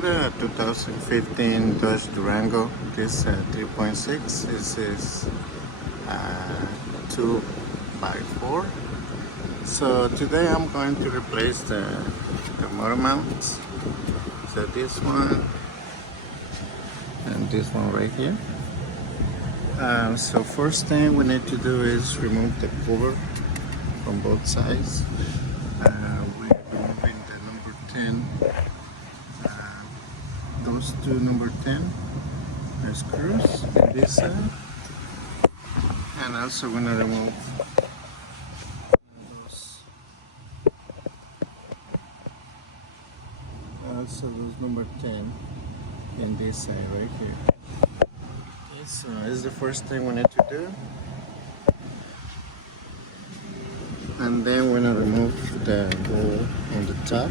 got a 2015 Dodge Durango. This 3.6. This is 2x4. So today I'm going to replace the motor mounts. So this one and this one right here. So first thing we need to do is remove the cover from both sides. We're removing the number 10. Those two number 10 screws on this side, and also we're gonna remove those number 10 in this side right here. Okay, so this is the first thing we need to do, and then we're gonna remove the hole on the top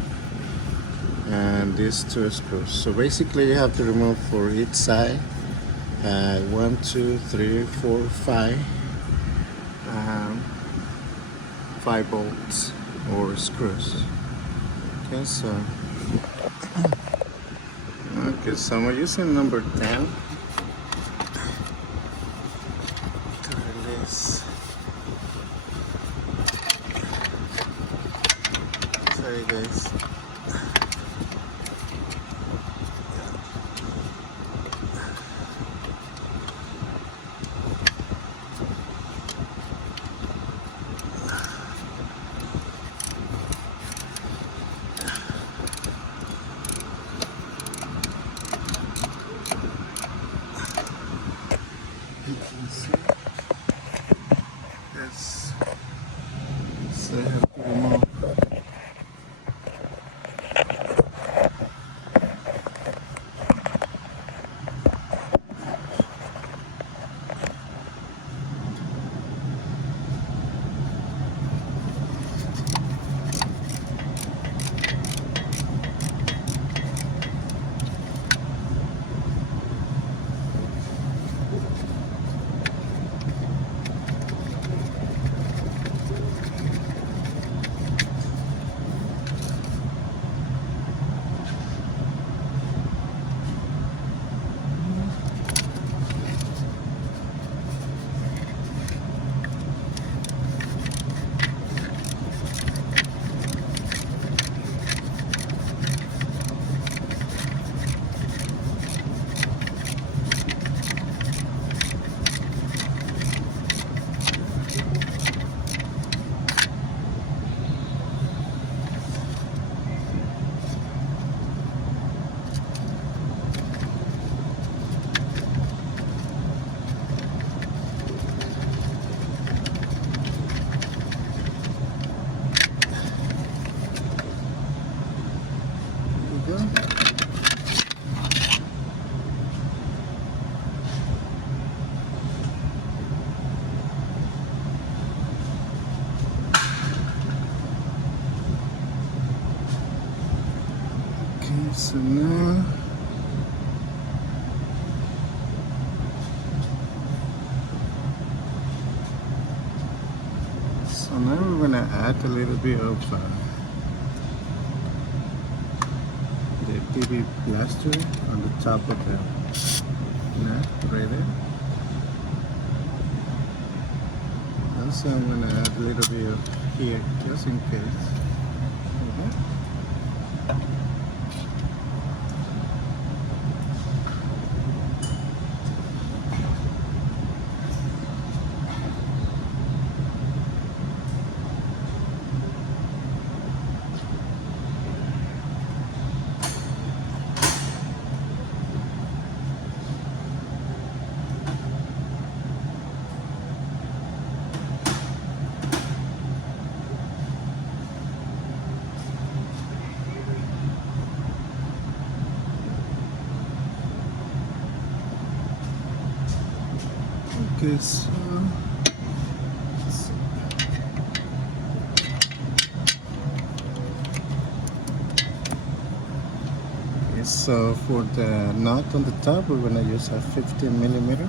and these two screws. So basically you have to remove for each side 1, 2, 3, 4, 5 5 bolts or screws. Okay, so I'm using number 10 to release. Sorry guys. You can see this. So I have to remove. So now we're gonna add a little bit of the PV plaster on the top of the nut right there. Also I'm gonna add a little bit of here just in case. Okay, so for the nut on the top, we're gonna use a 15 millimeter.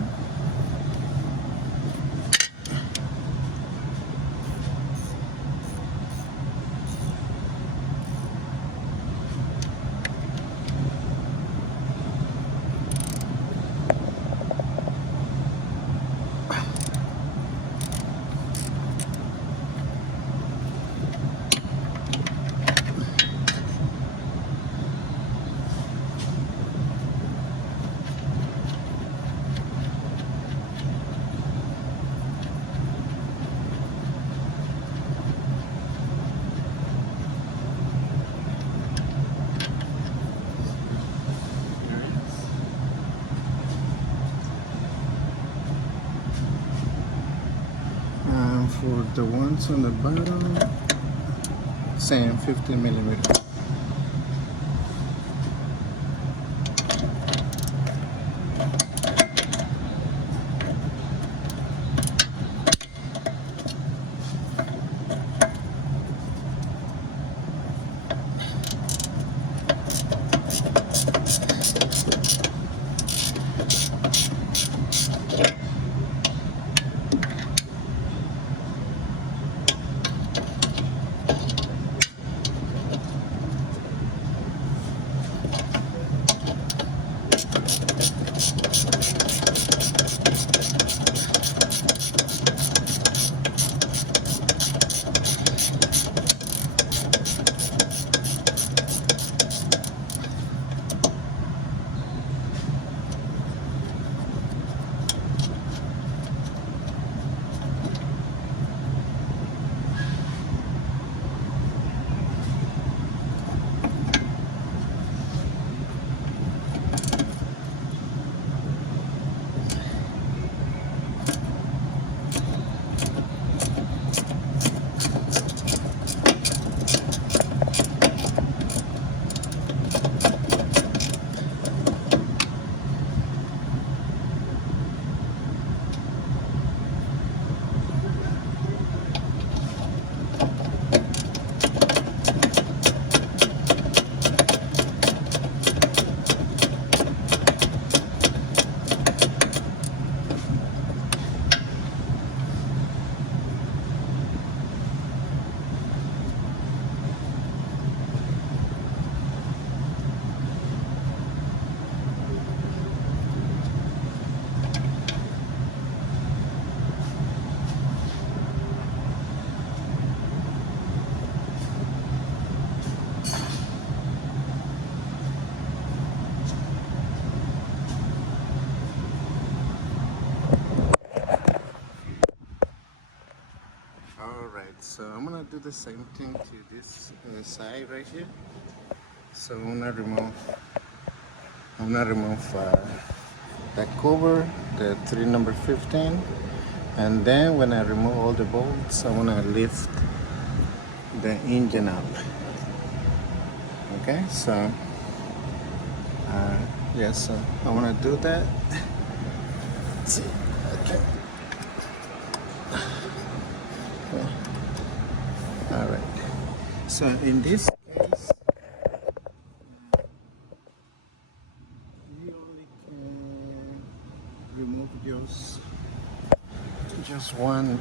The ones on the bottom, same 15 millimeters. Alright, so I'm gonna do the same thing to this side right here. So I'm gonna remove the cover, the number 15, and then when I remove all the bolts, I'm gonna lift the engine up. Okay, so yes, so I wanna do that. Let's see, okay. All right, so in this case you only can remove just one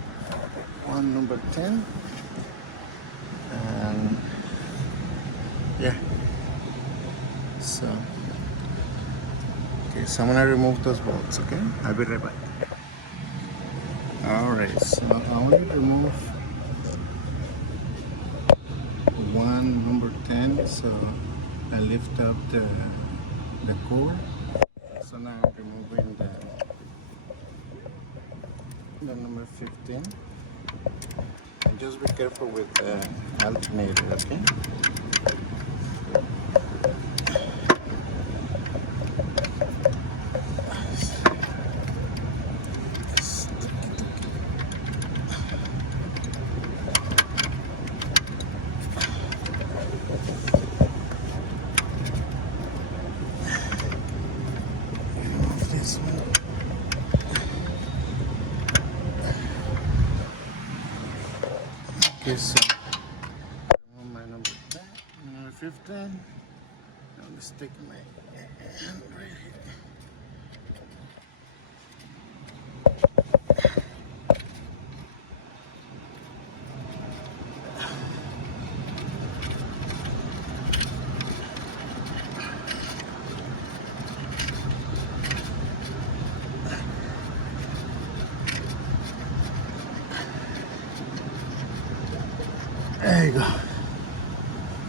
number 10, and yeah, so okay, so I'm gonna remove those bolts. Okay, I'll be right back. All right, so I only remove one number 10, so I lift up the core. So now I'm removing the number 15, and just be careful with the alternator, okay? This one. Okay, so remove my number 10, number 15. I'm stick my hand right here. There you go.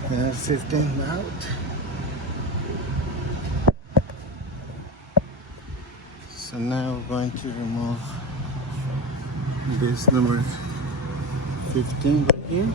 That's 15 out. So now we're going to remove this number 15 right here.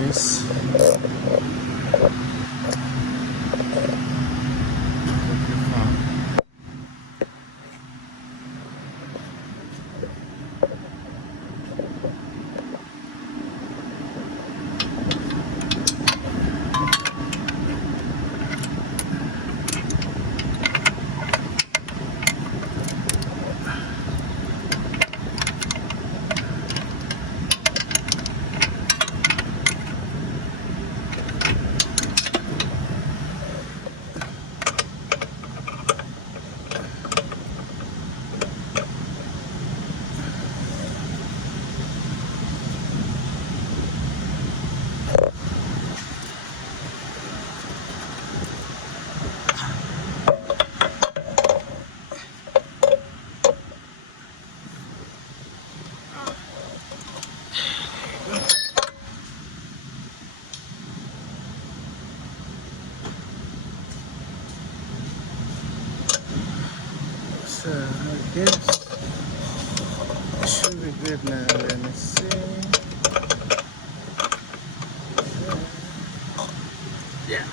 is so I guess it should be good now. Let me see. Yeah.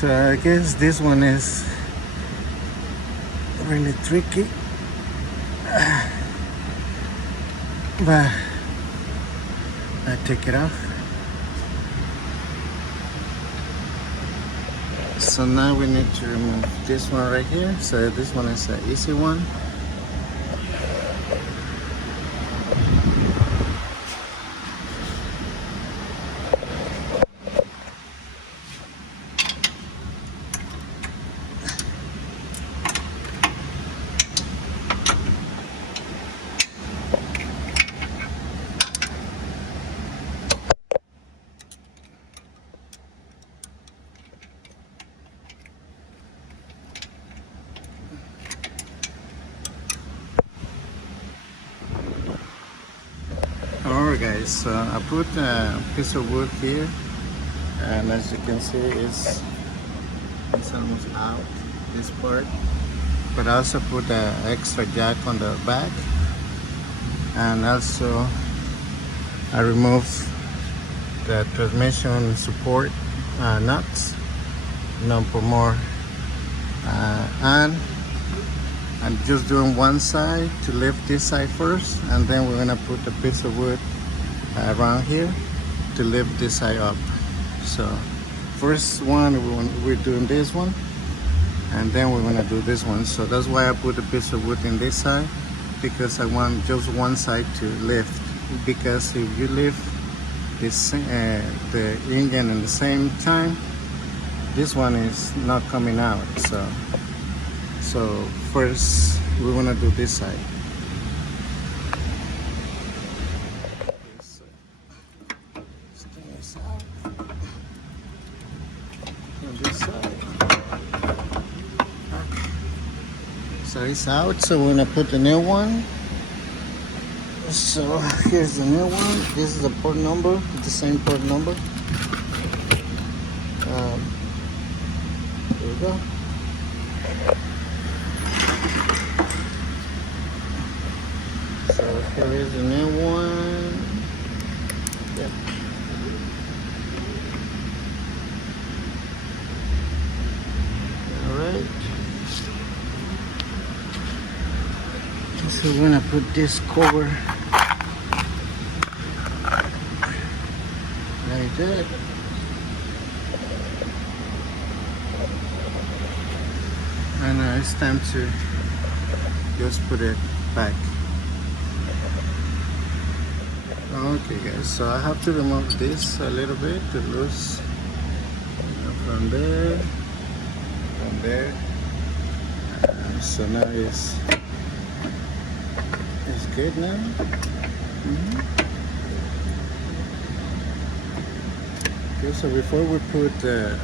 So I guess this one is really tricky, but I take it off. So now we need to remove this one right here. So this one is an easy one. Alright guys, so I put a piece of wood here, and as you can see it's almost out, this part. But I also put an extra jack on the back, and also I removed the transmission support nuts, for more, and I'm just doing one side to lift this side first, and then we're gonna put a piece of wood around here to lift this side up. So first one we're doing this one, and then we're gonna do this one. So that's why I put a piece of wood in this side, because I want just one side to lift. Because if you lift this the engine at the same time, this one is not coming out. So first we want to do this side. This out. And this side. So it's out. So we're gonna put the new one. So here's the new one. This is the port number, the same port number. There we go. So here is the new one. Yep. All right. So we're gonna put this cover like that. And it's time to just put it back. Okay guys, so I have to remove this a little bit to loose from there, so now it's good now. Okay, so before we put the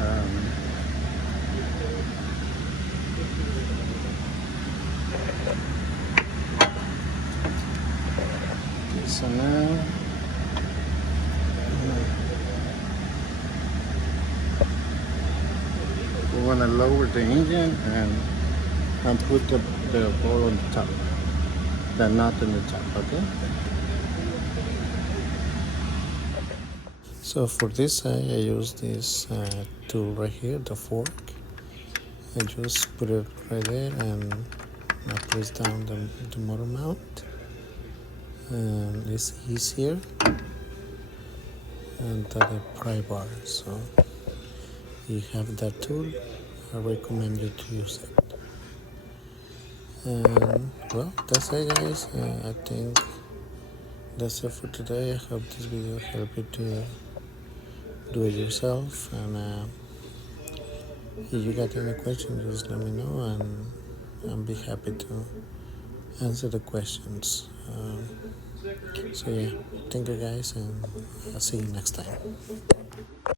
so now we want to lower the engine and put the ball on the top, the nut on the top, okay? So for this I use this tool right here, the fork. I just put it right there and I press down the motor mount, and it's easier, and the pry bar. So you have that tool, I recommend you to use it. And well, that's it guys. I think that's it for today. I hope this video helped you to do it yourself, and if you got any questions, just let me know, and I'll be happy to answer the questions. So yeah, thank you guys, and I'll see you next time.